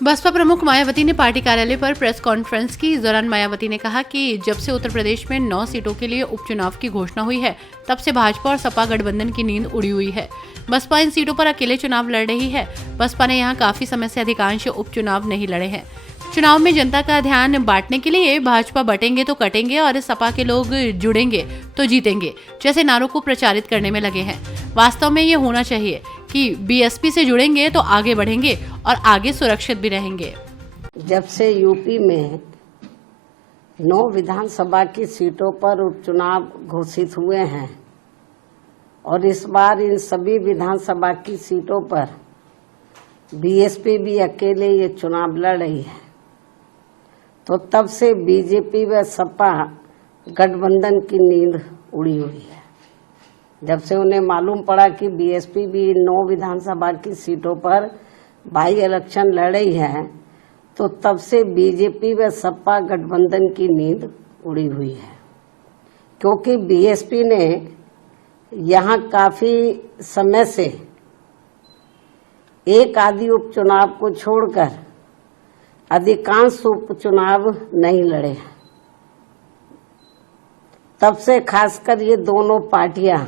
बसपा प्रमुख मायावती ने पार्टी कार्यालय पर प्रेस कॉन्फ्रेंस की। इस दौरान मायावती ने कहा कि जब से उत्तर प्रदेश में 9 सीटों के लिए उपचुनाव की घोषणा हुई है, तब से भाजपा और सपा गठबंधन की नींद उड़ी हुई है। बसपा इन सीटों पर अकेले चुनाव लड़ रही है। बसपा ने यहां काफी समय से अधिकांश उपचुनाव नहीं लड़े हैं। चुनाव में जनता का ध्यान बांटने के लिए भाजपा बटेंगे तो कटेंगे और सपा के लोग जुड़ेंगे तो जीतेंगे जैसे नारों को प्रचारित करने में लगे हैं। वास्तव में ये होना चाहिए कि बीएसपी से जुड़ेंगे तो आगे बढ़ेंगे और आगे सुरक्षित भी रहेंगे। जब से यूपी में 9 विधानसभा की सीटों पर उपचुनाव घोषित हुए हैं और इस बार इन सभी विधानसभा की सीटों पर बीएसपी भी अकेले ये चुनाव लड़ रही है, तो तब से बीजेपी व सपा गठबंधन की नींद उड़ी हुई है। जब से उन्हें मालूम पड़ा कि बीएसपी भी 9 विधानसभा की सीटों पर बाई इलेक्शन लड़ रही है, तो तब से बीजेपी व सपा गठबंधन की नींद उड़ी हुई है, क्योंकि बीएसपी ने यहाँ काफी समय से एक आधी उपचुनाव को छोड़कर अधिकांश उपचुनाव नहीं लड़े हैं। तब से खासकर ये दोनों पार्टियां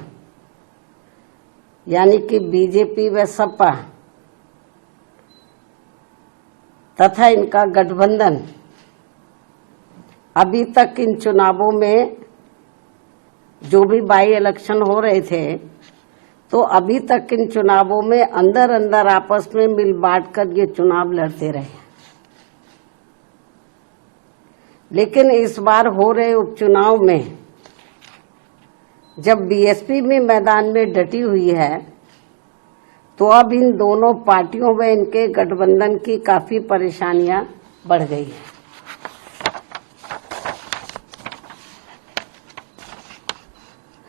यानी कि बीजेपी व सपा तथा इनका गठबंधन अभी तक इन चुनावों में जो भी बाई इलेक्शन हो रहे थे, तो अभी तक इन चुनावों में अंदर अंदर आपस में मिल बांट कर ये चुनाव लड़ते रहे। लेकिन इस बार हो रहे उपचुनाव में जब बीएसपी में मैदान में डटी हुई है, तो अब इन दोनों पार्टियों में इनके गठबंधन की काफी परेशानियां बढ़ गई है।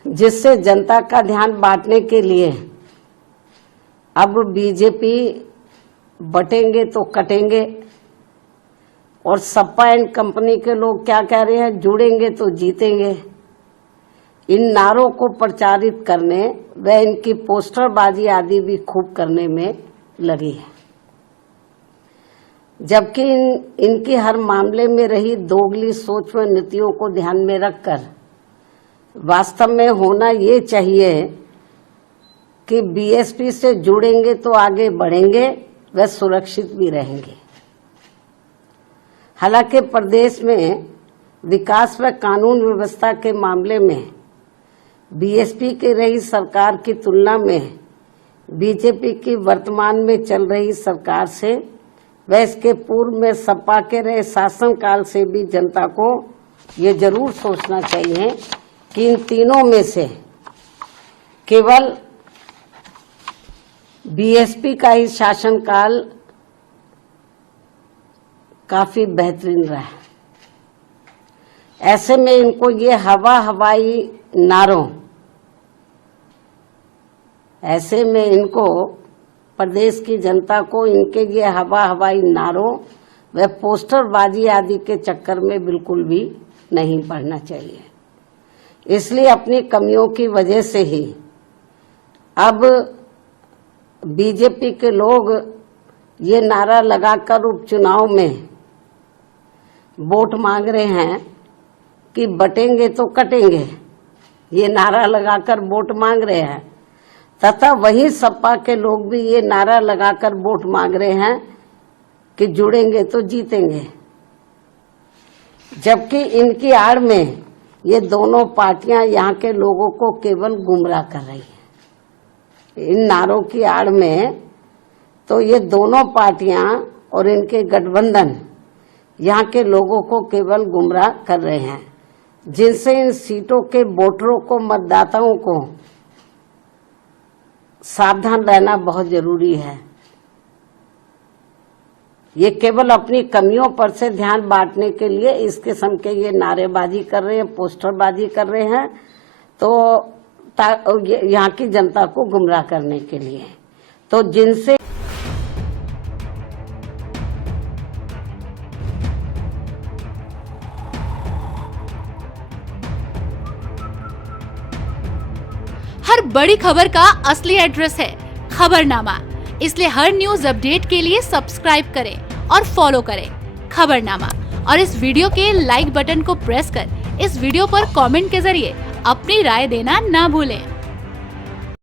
जिससे जनता का ध्यान बांटने के लिए अब बीजेपी बटेंगे तो कटेंगे और सपा एंड कंपनी के लोग क्या कह रहे हैं, जुड़ेंगे तो जीतेंगे। इन नारों को प्रचारित करने व इनकी पोस्टरबाजी आदि भी खूब करने में लगी है, जबकि इनकी हर मामले में रही दोगली सोच व नीतियों को ध्यान में रखकर वास्तव में होना ये चाहिए कि बीएसपी से जुड़ेंगे तो आगे बढ़ेंगे व सुरक्षित भी रहेंगे। हालांकि प्रदेश में विकास व कानून व्यवस्था के मामले में बीएसपी की रही सरकार की तुलना में बीजेपी की वर्तमान में चल रही सरकार से व इसके पूर्व में सपा के रहे शासनकाल से भी जनता को ये जरूर सोचना चाहिए कि इन तीनों में से केवल बीएसपी का ही शासनकाल काफी बेहतरीन रहा है। ऐसे में इनको ये हवाई नारों, ऐसे में इनको प्रदेश की जनता को इनके ये हवाई नारों व पोस्टरबाजी आदि के चक्कर में बिल्कुल भी नहीं पड़ना चाहिए। इसलिए अपनी कमियों की वजह से ही अब बीजेपी के लोग ये नारा लगाकर उपचुनाव में वोट मांग रहे हैं कि बटेंगे तो कटेंगे, ये नारा लगाकर वोट मांग रहे हैं, तथा वही सपा के लोग भी ये नारा लगाकर वोट मांग रहे हैं कि जुड़ेंगे तो जीतेंगे, जबकि इनकी आड़ में ये दोनों पार्टियां यहाँ के लोगों को केवल गुमराह कर रही हैं। इन नारों की आड़ में तो ये दोनों पार्टियां और इनके गठबंधन यहाँ के लोगों को केवल गुमराह कर रहे हैं, जिनसे इन सीटों के वोटरों को, मतदाताओं को सावधान रहना बहुत जरूरी है। ये केवल अपनी कमियों पर से ध्यान बांटने के लिए इस किस्म के ये नारेबाजी कर रहे हैं, पोस्टरबाजी कर रहे हैं, तो यहाँ की जनता को गुमराह करने के लिए, तो जिनसे हर बड़ी खबर का असली एड्रेस है खबरनामा। इसलिए हर न्यूज अपडेट के लिए सब्सक्राइब करें और फॉलो करें खबरनामा और इस वीडियो के लाइक बटन को प्रेस कर इस वीडियो पर कमेंट के जरिए अपनी राय देना ना भूलें।